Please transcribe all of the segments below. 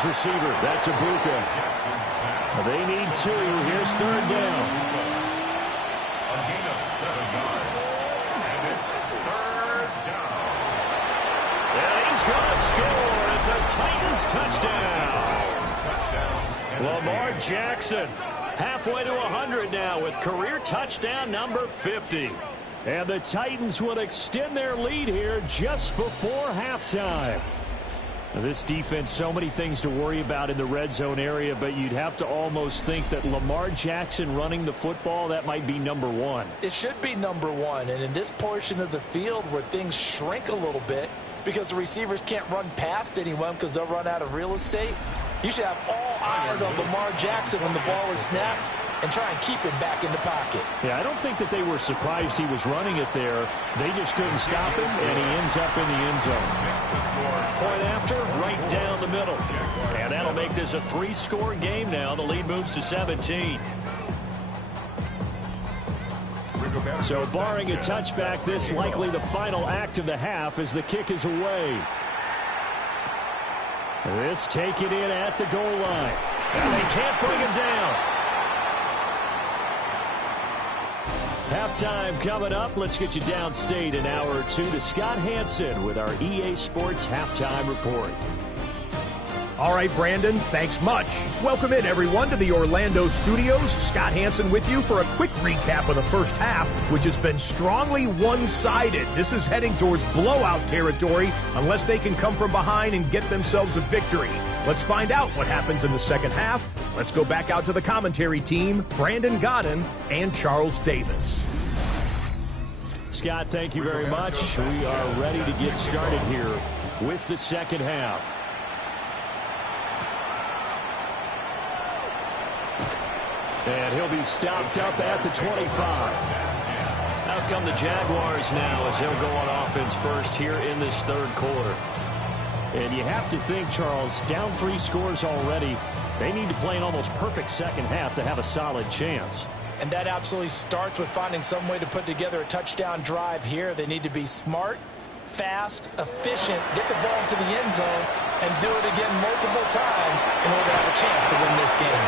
Jaguars receiver. That's Wk18. They need 2. Here's third down. A gain of 7 yards. And it's third down. And he's going to score. It's a Titans touchdown. Lamar Jackson halfway to 100 now with career touchdown number 50. And the Titans will extend their lead here just before halftime. Now, this defense, so many things to worry about in the red zone area, but you'd have to almost think that Lamar Jackson running the football, that might be number 1. It should be number 1. And in this portion of the field where things shrink a little bit because the receivers can't run past anyone because they'll run out of real estate, you should have all eyes on Lamar Jackson when the ball is snapped and try and keep him back in the pocket. Yeah, I don't think that they were surprised he was running it there. They just couldn't stop him, and he ends up in the end zone. Point after, right down the middle. And that'll make this a 3-score game now. The lead moves to 17. So barring a touchback, this likely the final act of the half as the kick is away. This taken in at the goal line. And they can't bring him down. Halftime coming up. Let's get you downstate an hour or two to Scott Hansen with our EA Sports Halftime Report. All right, Brandon, thanks much. Welcome in, everyone, to the Orlando studios. Scott Hansen with you for a quick recap of the first half, which has been strongly one-sided. This is heading towards blowout territory unless they can come from behind and get themselves a victory. Let's find out what happens in the second half. Let's go back out to the commentary team, Brandon Godden and Charles Davis. Scott, thank you very much. We are ready to get started here with the second half. And he'll be stopped up at the 25. Out come the Jaguars now as he'll go on offense first here in this third quarter. And you have to think, Charles, down 3 scores already. They need to play an almost perfect second half to have a solid chance. And that absolutely starts with finding some way to put together a touchdown drive here. They need to be smart, fast, efficient, get the ball into the end zone, and do it again multiple times in order to have a chance to win this game.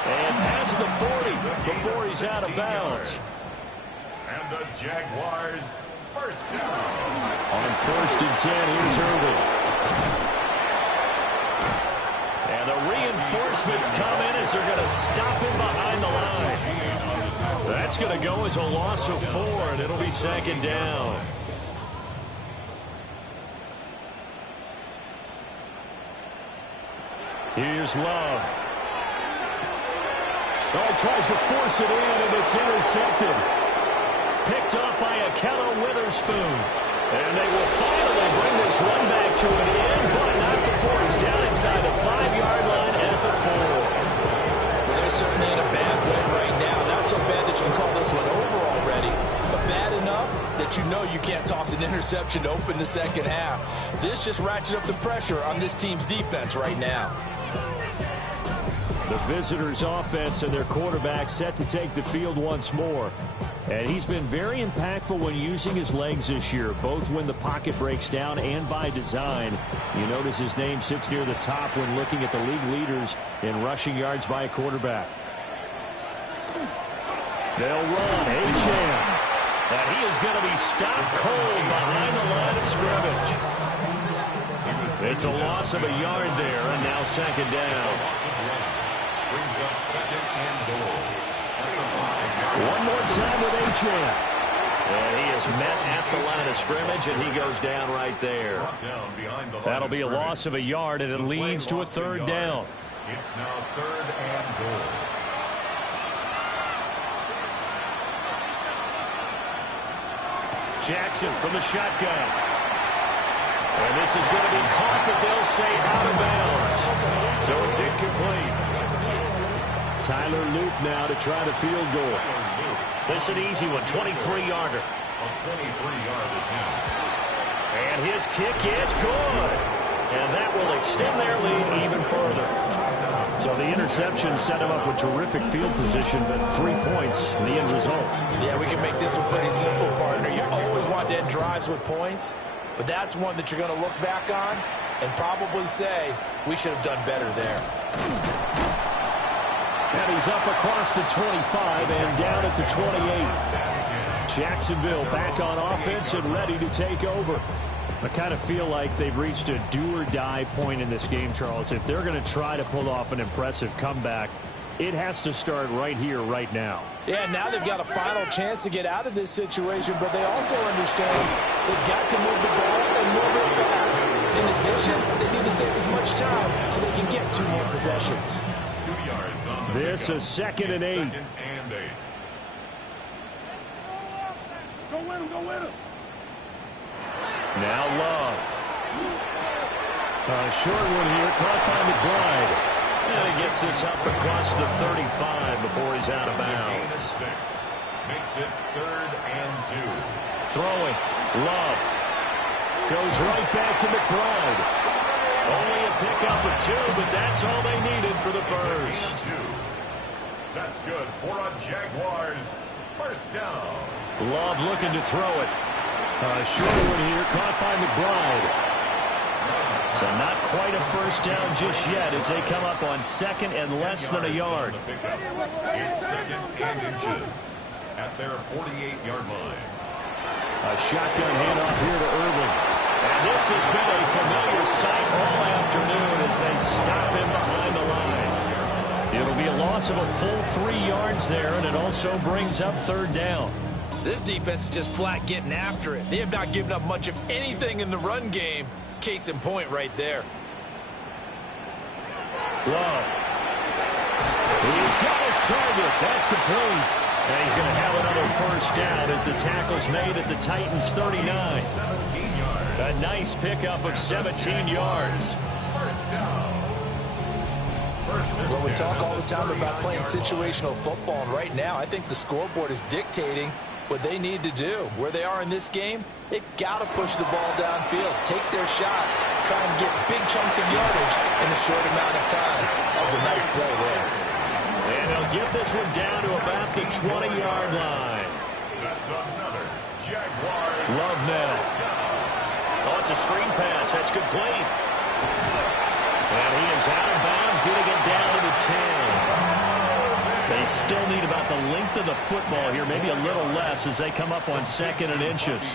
And past the 40 before he's out of bounds. And the Jaguars first down. On 1st and 10, here's Irvin. And the reinforcements come in as they're going to stop him behind the line. That's going to go as a loss of 4, and it'll be second down. Here's Love. Oh, tries to force it in, and it's intercepted. Picked up by Akello Witherspoon. And they will finally bring this run back to an end, but not before he's down inside the 5-yard line at the 4. Well, they're certainly in a bad way right now. Not so bad that you can call this one over already, but bad enough that you know you can't toss an interception to open the second half. This just ratchets up the pressure on this team's defense right now. The visitors' offense and their quarterback set to take the field once more. And he's been very impactful when using his legs this year, both when the pocket breaks down and by design. You notice his name sits near the top when looking at the league leaders in rushing yards by a quarterback. They'll run. Achane. And he is going to be stopped cold behind the line of scrimmage. It's a loss of a yard there, and now second down. Brings up second and goal. One more time with Achane. And he is met at the line of scrimmage, and he goes down right there. That'll be a loss of a yard, and it leads to a third down. It's now third and goal. Jackson from the shotgun. And this is going to be caught, but they'll say out of bounds. So it's incomplete. Tyler Luke now to try the field goal. This is an easy one, 23-yarder. A 23-yard attempt. And his kick is good. And that will extend their lead even further. So the interception set him up with terrific field position, but 3 points in the end result. Yeah, we can make this one pretty simple, partner. You always want to end drives with points, but that's one that you're going to look back on and probably say, we should have done better there. And he's up across the 25 and down at the 28. Jacksonville back on offense and ready to take over. I kind of feel like they've reached a do-or-die point in this game, Charles. If they're going to try to pull off an impressive comeback, it has to start right here, right now. Yeah, now they've got a final chance to get out of this situation, but they also understand they've got to move the ball and move it fast. In addition, they need to save as much time so they can get 2 more possessions. 2 yards on the This is 2nd and 8. 2nd and 8. Go win him, go win him. Now Love. A short one here, caught by McBride. And he gets this up across the 35 before he's out of bounds. 6. Makes it 3rd and 2. Throwing. Love. Goes right back to McBride. Only a pickup of 2, but that's all they needed for the first. 2. That's good for a Jaguars first down. Love looking to throw it. A short one here, caught by McBride. So not quite a first down just yet as they come up on 2nd and less than a yard. It's 2nd and inches at their 48-yard line. A shotgun handoff here to Irvin. And this has been a familiar sight all afternoon as they stop him behind the line. It'll be a loss of a full 3 yards there, and it also brings up 3rd down. This defense is just flat getting after it. They have not given up much of anything in the run game. Case in point right there. Love. He's got his target. That's complete. And he's going to have another first down as the tackle's made at the Titans' 39. 17 yards. A nice pickup of 17 yards. First down. Well, we talk all the time about playing situational football, and right now I think the scoreboard is dictating what they need to do. Where they are in this game, they've got to push the ball downfield, take their shots, try and get big chunks of yardage in a short amount of time. That was a nice play there. And they'll get this one down to about the 20-yard line. That's another Jaguars. Love now. Oh, it's a screen pass. That's complete. And he is out of bounds, getting it down to the 10. They still need about the length of the football here, maybe a little less as they come up on 2nd and inches.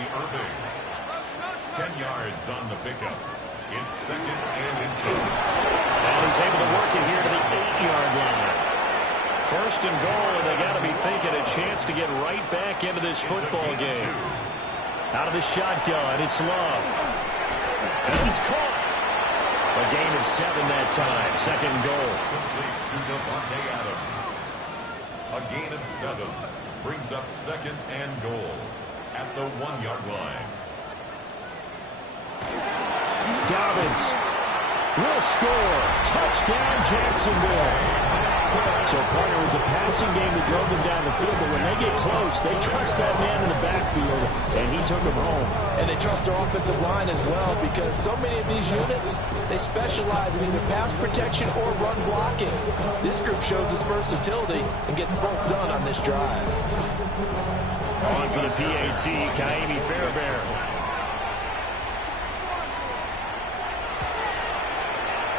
10 yards on the pickup. It's 2nd and inches. And he's able to work it here to the 8-yard line. 1st and goal, and they got to be thinking a chance to get right back into this football game. Out of the shotgun, it's Love. And it's caught. A gain of 7 that time. 2nd and goal. Complete to Devontae Adams. A gain of 7 brings up 2nd and goal at the 1-yard line. Dobbins will score. Touchdown, Jacksonville. So, Carter, was a passing game that drove them down the field, but when they get close, they trust that man in the backfield, and he took them home. And they trust their offensive line as well, because so many of these units, they specialize in either pass protection or run blocking. This group shows its versatility and gets both done on this drive. On for the PAT, Kaimi Fairbairn.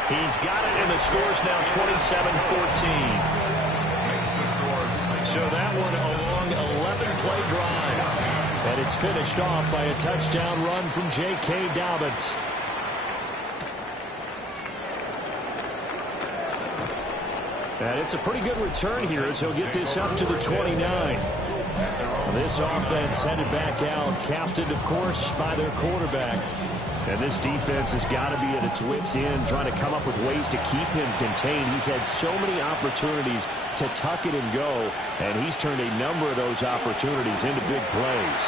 He's got it, and the score's now 27-14. So that one a long 11-play drive. And it's finished off by a touchdown run from J.K. Dobbins. And it's a pretty good return here as he'll get this up to the 29. This offense headed back out, captained, of course, by their quarterback. And this defense has got to be at its wits' end, trying to come up with ways to keep him contained. He's had so many opportunities to tuck it and go, and he's turned a number of those opportunities into big plays.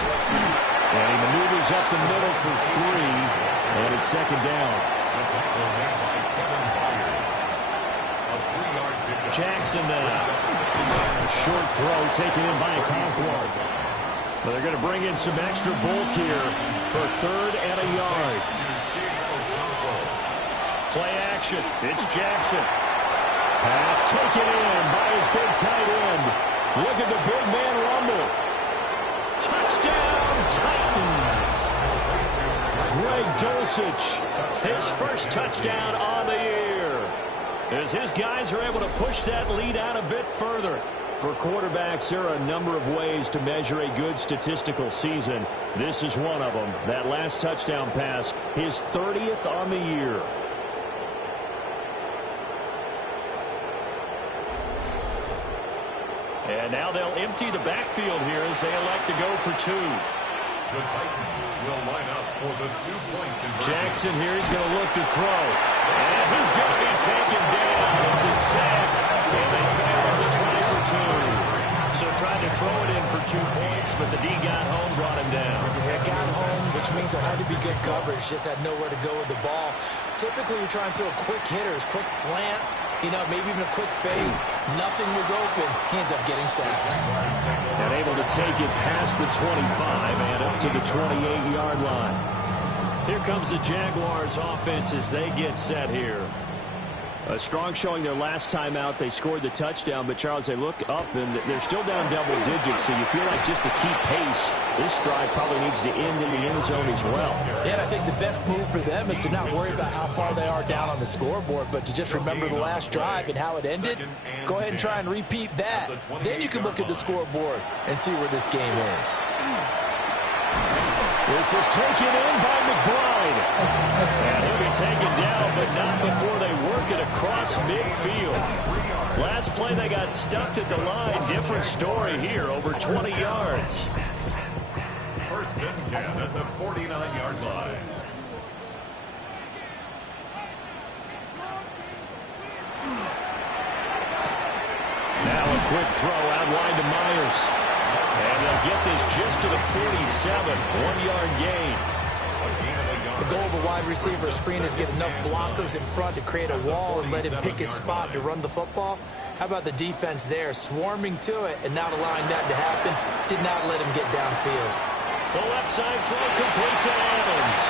And he maneuvers up the middle for 3, and it's 2nd down. Jackson now. Short throw taken in by Okonkwo. Well, they're going to bring in some extra bulk here for 3rd and a yard. Play action. It's Jackson. Pass taken in by his big tight end. Look at the big man rumble. Touchdown, Titans. Great Greg Dulcich, his first touchdown on the year, as his guys are able to push that lead out a bit further. For quarterbacks, there are a number of ways to measure a good statistical season. This is one of them. That last touchdown pass, his 30th on the year. And now they'll empty the backfield here as they elect to go for two. The Titans will line up for the two-point conversion. Jackson here, he's going to look to throw. And he's going to be taken down. It's a sack. And they fail on the try for two. So tried to throw it in for 2 points, but the D got home, brought him down. Yeah, got home, which means there had to be good coverage. Just had nowhere to go with the ball. Typically, you're trying to throw quick hitters, quick slants, maybe even a quick fade. Nothing was open. He ends up getting sacked. And able to take it past the 25 and up to the 28-yard line. Here comes the Jaguars offense as they get set here. A strong showing their last time out. They scored the touchdown, but, Charles, they look up, and they're still down double digits, so you feel like just to keep pace, this drive probably needs to end in the end zone as well. Yeah, and I think the best move for them is to not worry about how far they are down on the scoreboard, but to just remember the last drive and how it ended. Go ahead and try and repeat that. Then you can look at the scoreboard and see where this game is. This is taken in by McBride. And he'll be taken down, but not before they work it across midfield. Last play, they got stuffed at the line. Different story here, over 20 yards. First and 10 at the 49-yard line. Now a quick throw out wide to Myers. And they'll get this just to the 47, 1-yard gain. The goal of a wide receiver screen is get enough blockers in front to create a wall and let him pick his spot to run the football. How about the defense there, swarming to it and not allowing that to happen? Did not let him get downfield. The left side throw complete to Adams.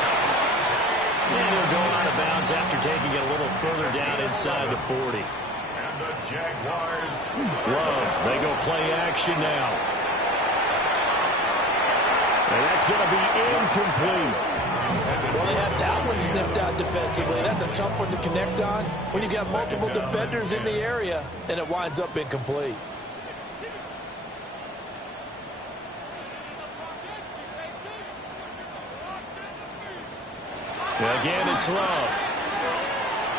And he'll go out of bounds after taking it a little further down inside the 40. And the Jaguars. Love, they go play action now. And that's going to be incomplete. Well, they had that one snipped out defensively. That's a tough one to connect on when you've got multiple defenders in the area, and it winds up incomplete. Again, it's Love.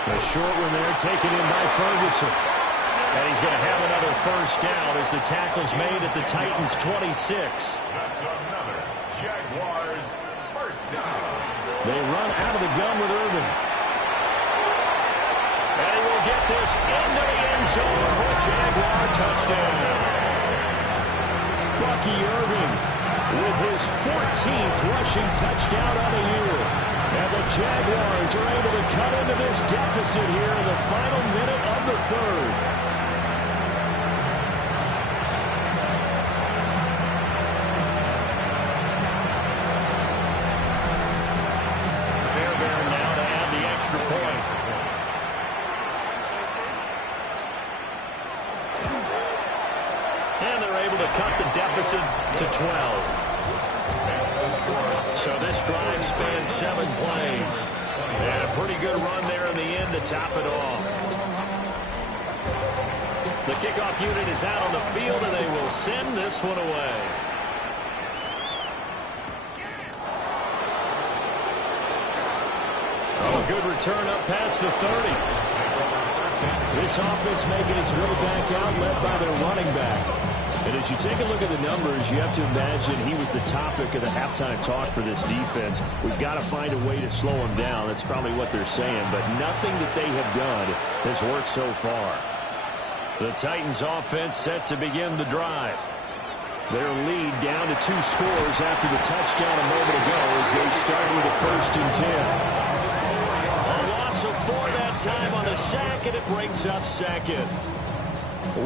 The short one there taken in by Ferguson. And he's going to have another first down as the tackle's made at the Titans' 26. That's another Jaguars first down. They run out of the gun with Irvin. And he will get this into the end zone for a Jaguar touchdown. Bucky Irvin with his 14th rushing touchdown on the year. And the Jaguars are able to cut into this deficit here in the final minute of the third. Fairbairn now to add the extra point. And they're able to cut the deficit to 12. So this drive spans 7 plays. And a pretty good run there in the end to top it off. The kickoff unit is out on the field, and they will send this one away. Oh, good return up past the 30. This offense making its way back out, led by their running back. And as you take a look at the numbers, you have to imagine he was the topic of the halftime talk for this defense. We've got to find a way to slow him down. That's probably what they're saying. But nothing that they have done has worked so far. The Titans offense set to begin the drive. Their lead down to 2 scores after the touchdown a moment ago as they start with a 1st and 10. A loss of 4 that time on the sack, and it brings up 2nd.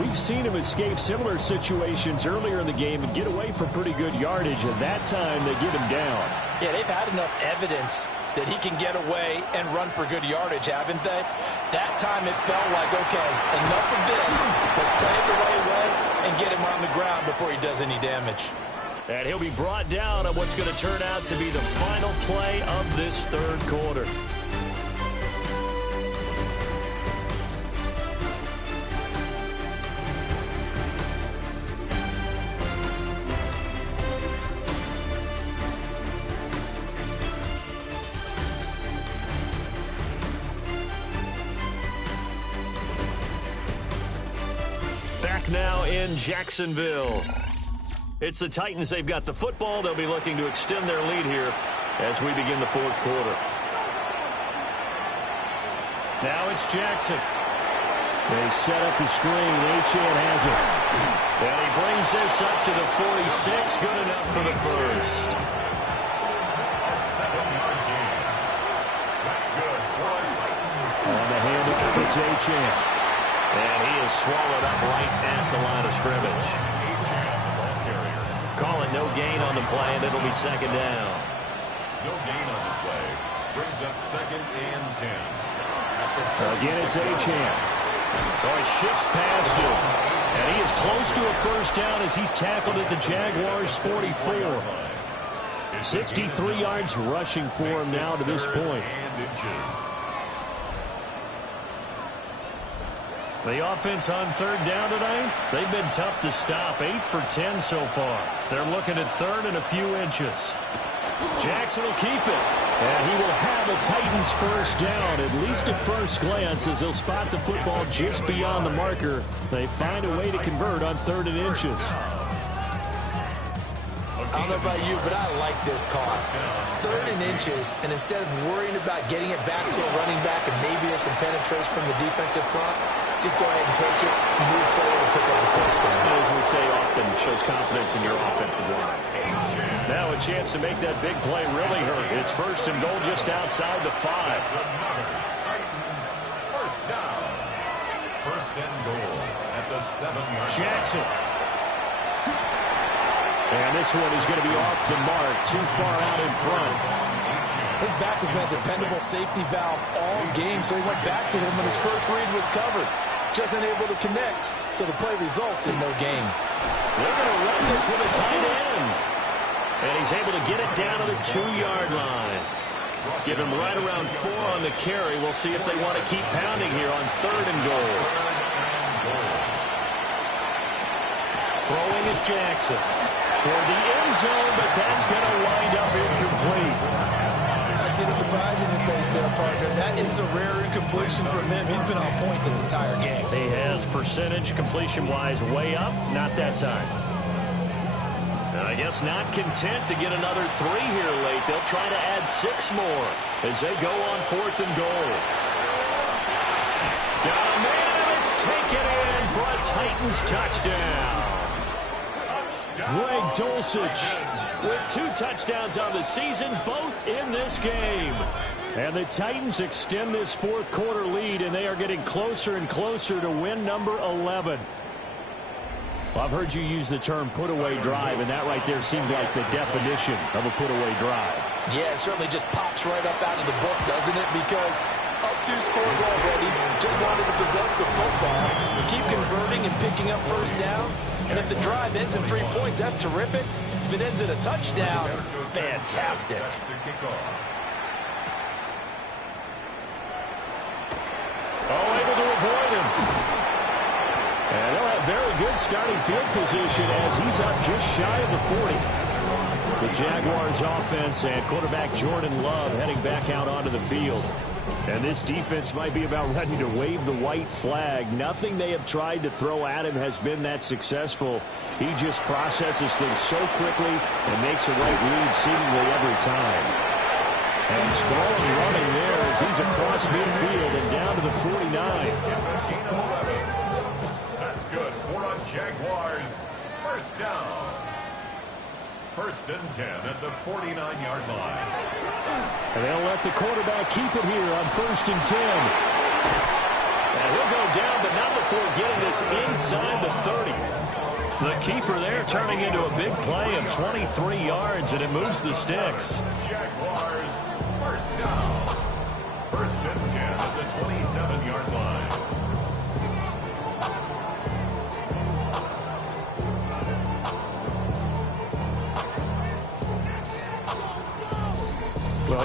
We've seen him escape similar situations earlier in the game and get away from pretty good yardage, and that time they get him down. Yeah, they've had enough evidence that he can get away and run for good yardage, haven't they? That time it felt like, okay, enough of this. Let's play it the right way and get him on the ground before he does any damage. And he'll be brought down on what's going to turn out to be the final play of this third quarter. Back now in Jacksonville. It's the Titans. They've got the football. They'll be looking to extend their lead here as we begin the fourth quarter. Now it's Jackson. They set up the screen. Achane has it. And he brings this up to the 46. Good enough for the first. A 7-yard gain. That's good. On the hand of it's Achane. And he is swallowed up right at the line of scrimmage. Call it no gain on the play, and it'll be second down. No gain on the play. Brings up 2nd and 10. Again, it's Achane. Oh, he shifts past him. And he is close to a first down as he's tackled at the Jaguars' 44. 63 yards rushing for him now to this point. The offense on third down tonight, they've been tough to stop. 8 for 10 so far. They're looking at third and a few inches. Jackson will keep it. And he will have a Titans first down, at least at first glance, as he'll spot the football just beyond the marker. They find a way to convert on 3rd and inches. I don't know about you, but I like this call. 3rd and inches, and instead of worrying about getting it back to a running back and maybe there's some penetration from the defensive front, just go ahead and take it, move forward, and pick up the first down. As we say often, shows confidence in your offensive line. Now a chance to make that big play really hurt. It's 1st and goal just outside the 5. Titans first down. 1st and goal at the 7-yard line. Jackson. And this one is going to be off the mark, too far out in front. His back has been a dependable safety valve all game, so he went back to him when his first read was covered. Just unable to connect, so the play results in no gain. They're going to run this with a tight end. And he's able to get it down to the 2-yard line. Give him right around 4 on the carry. We'll see if they want to keep pounding here on 3rd and goal. Throwing is Jackson. Toward the end zone, but that's going to wind up incomplete. I see the surprise in your face there, partner. That is a rare incompletion from him. He's been on point this entire game. He has percentage completion-wise way up. Not that time. And I guess not content to get another 3 here late. They'll try to add 6 more as they go on 4th and goal. Got a man, and it's taken in for a Titans touchdown. Greg Dulcich with 2 touchdowns on the season, both in this game. And the Titans extend this 4th quarter lead, and they are getting closer and closer to win number 11. Well, I've heard you use the term put-away drive, and that right there seemed like the definition of a put-away drive. Yeah, it certainly just pops right up out of the book, doesn't it? Because up 2 scores already, just wanted to possess the football, keep converting and picking up first downs. And if the drive ends in 3 points, that's terrific. If it ends in a touchdown, fantastic. Oh, able to avoid him. And they'll have very good starting field position as he's up just shy of the 40. The Jaguars offense and quarterback Jordan Love heading back out onto the field. And this defense might be about ready to wave the white flag. Nothing they have tried to throw at him has been that successful. He just processes things so quickly and makes a right read seemingly every time. And strong running there as he's across midfield and down to the 49. It's a gain of 11. That's good for a Jaguars first down. 1st and 10 at the 49-yard line. And they'll let the quarterback keep it here on 1st and 10. And he'll go down, but not before getting this inside the 30. The keeper there turning into a big play of 23 yards, and it moves the sticks. Jaguars first down. 1st and 10 at the 27-yard line.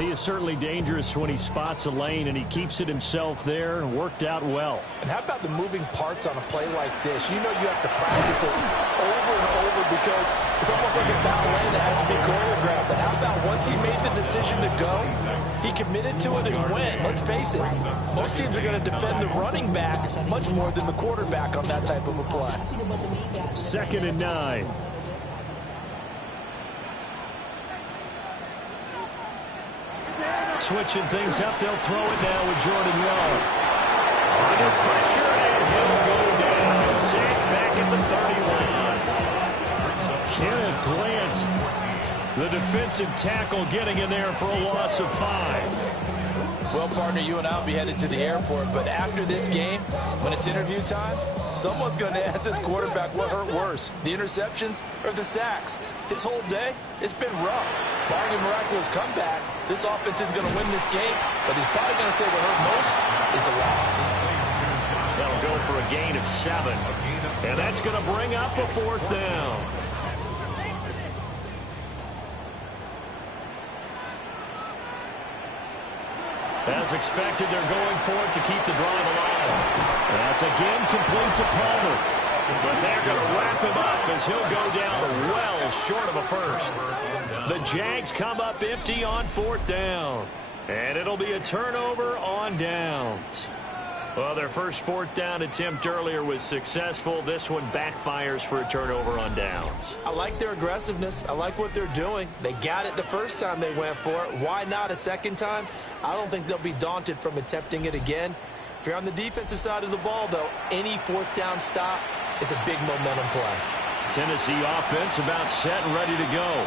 He is certainly dangerous when he spots a lane, and he keeps it himself there and worked out well. And how about the moving parts on a play like this? You know you have to practice it over and over because it's almost like a ballet that has to be choreographed. But how about once he made the decision to go, he committed to it and went. Let's face it, most teams are going to defend the running back much more than the quarterback on that type of a play. 2nd and 9. Switching things up, they'll throw it now with Jordan Love. Under pressure, and he'll go down. Sacked back at the 31. Kenneth Grant, the defensive tackle, getting in there for a loss of 5. Well, partner, you and I will be headed to the airport, but after this game, when it's interview time, someone's going to ask this quarterback what hurt worse, the interceptions or the sacks. His whole day, it's been rough. Barring a miraculous comeback, this offense isn't going to win this game, but he's probably going to say what hurt most is the loss. They'll go for a gain of 7, and that's going to bring up a 4th down. As expected, they're going for it to keep the drive alive. That's again complete to Palmer. But they're going to wrap him up as he'll go down well short of a first. The Jags come up empty on 4th down. And it'll be a turnover on downs. Well, their first 4th down attempt earlier was successful. This one backfires for a turnover on downs. I like their aggressiveness. I like what they're doing. They got it the first time they went for it. Why not a second time? I don't think they'll be daunted from attempting it again. If you're on the defensive side of the ball, though, any 4th down stop is a big momentum play. Tennessee offense about set and ready to go.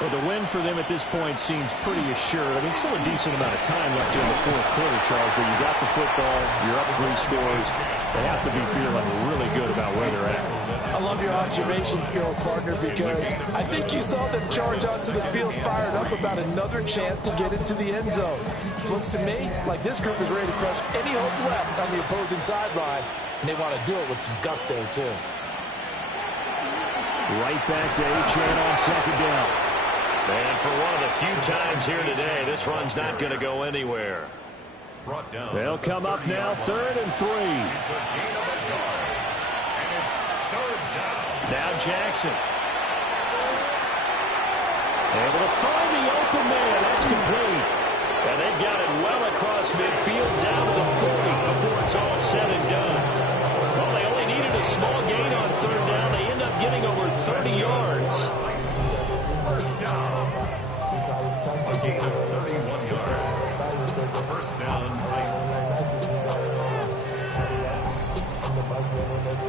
Well, the win for them at this point seems pretty assured. I mean, still a decent amount of time left in the 4th quarter, Charles, but you got the football, you're up 3 scores. They have to be feeling really good about where they're at. I love your observation skills, partner, because I think you saw them charge onto the field fired up about another chance to get into the end zone. Looks to me like this group is ready to crush any hope left on the opposing sideline, and they want to do it with some gusto, too. Right back to Achane on 2nd down. And for one of the few times here today, this run's not going to go anywhere. They'll come up now 3rd and 3. Now Jackson. Able to find the open man. That's complete. And they've got it well across midfield down to the 40 before it's all said and done. Well, they only needed a small gain on 3rd down. They end up getting over 30 yards. First down. A gain of 31 yards. First down,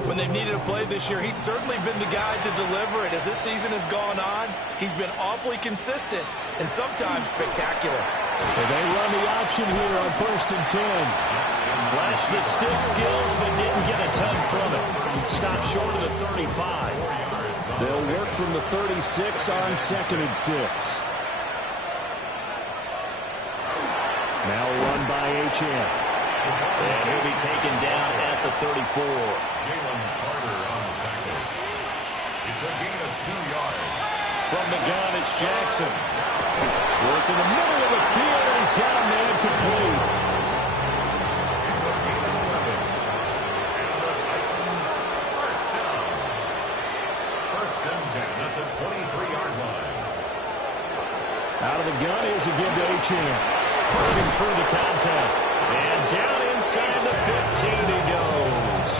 When they've needed a play this year, he's certainly been the guy to deliver it. As this season has gone on, he's been awfully consistent and sometimes spectacular. And they run the option here on 1st and 10. Flashed the stick skills, but didn't get a ton from it. Stopped short of the 35. They'll work from the 36 on 2nd and 6. Now run by Achane. And he'll be taken down at the 34. Jalen Carter on the tackle. It's a gain of 2 yards. From the gun, it's Jackson. Work in the middle of the field, and he's got a man complete. It's a gain of 11. And the Titans first down. 1st and 10 at the 23-yard line. Out of the gun, here's again to Achane. Pushing through the contact. And down inside the 15 he goes.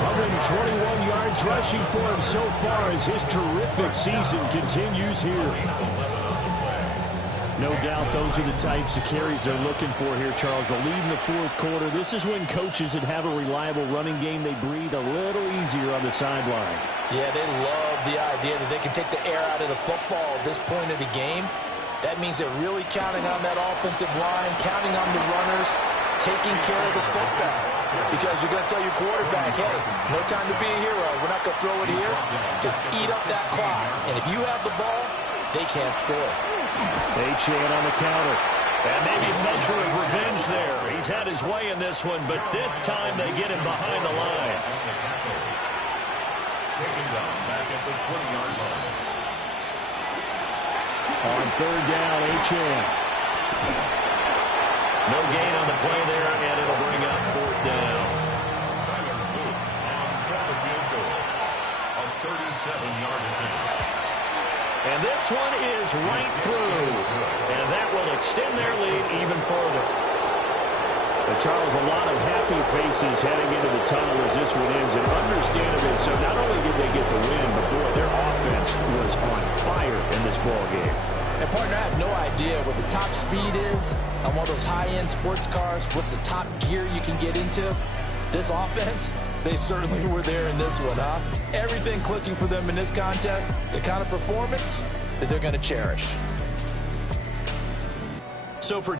121 yards rushing for him so far as his terrific season continues here. No doubt those are the types of carries they're looking for here, Charles. The lead in the 4th quarter. This is when coaches that have a reliable running game, they breathe a little easier on the sideline. Yeah, they love the idea that they can take the air out of the football at this point of the game. That means they're really counting on that offensive line, counting on the runners, taking care of the football. Because you're going to tell your quarterback, hey, no time to be a hero. We're not going to throw it here. Just eat up that clock. And if you have the ball, they can't score. Achane on the counter. And maybe a measure of revenge there. He's had his way in this one, but this time they get him behind the line. Taken down back at the 20-yard line. On third down, Achane. No gain on the play there, and it'll bring up fourth down. Tyler Luke on the field goal. A 37-yard attempt. And this one is right through. And that will extend their lead even further. But Charles, a lot of happy faces heading into the tunnel as this one ends, and understandably so. Not only did they get the win, but boy, their offense was on fire in this ball game. And partner, I have no idea what the top speed is on one of those high-end sports cars. What's the top gear you can get into? This offense, they certainly were there in this one, huh? Everything clicking for them in this contest, the kind of performance that they're going to cherish. So for